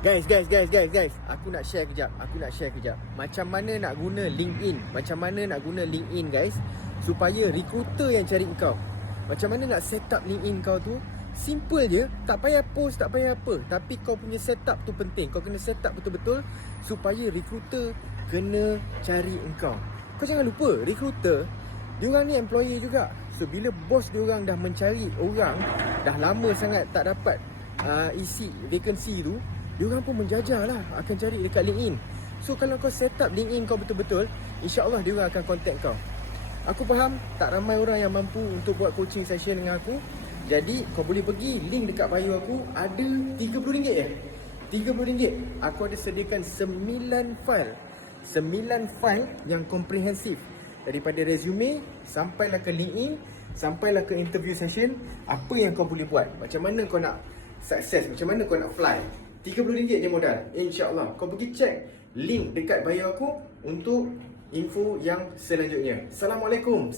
Guys. Aku nak share kejap. Macam mana nak guna LinkedIn guys, supaya recruiter yang cari kau. Macam mana nak set up LinkedIn kau tu. Simple je, tak payah post, tak payah apa. Tapi kau punya setup tu penting. Kau kena set up betul-betul supaya recruiter kena cari engkau. Kau jangan lupa, recruiter diorang ni employer juga. So bila bos diorang dah mencari orang, dah lama sangat tak dapat isi vacancy tu, diorang pun menjajah lah akan cari dekat LinkedIn. So kalau kau set up LinkedIn kau betul-betul, InsyaAllah diorang akan contact kau. Aku faham tak ramai orang yang mampu untuk buat coaching session dengan aku. Jadi kau boleh pergi link dekat bio aku. Ada RM30 je, RM30. Aku ada sediakan 9 file 9 file yang komprehensif. Daripada resume sampailah ke LinkedIn, sampailah ke interview session. Apa yang kau boleh buat, macam mana kau nak sukses, macam mana kau nak fly. RM30 je modal. InsyaAllah kau pergi check link dekat bio aku untuk info yang selanjutnya. Assalamualaikum.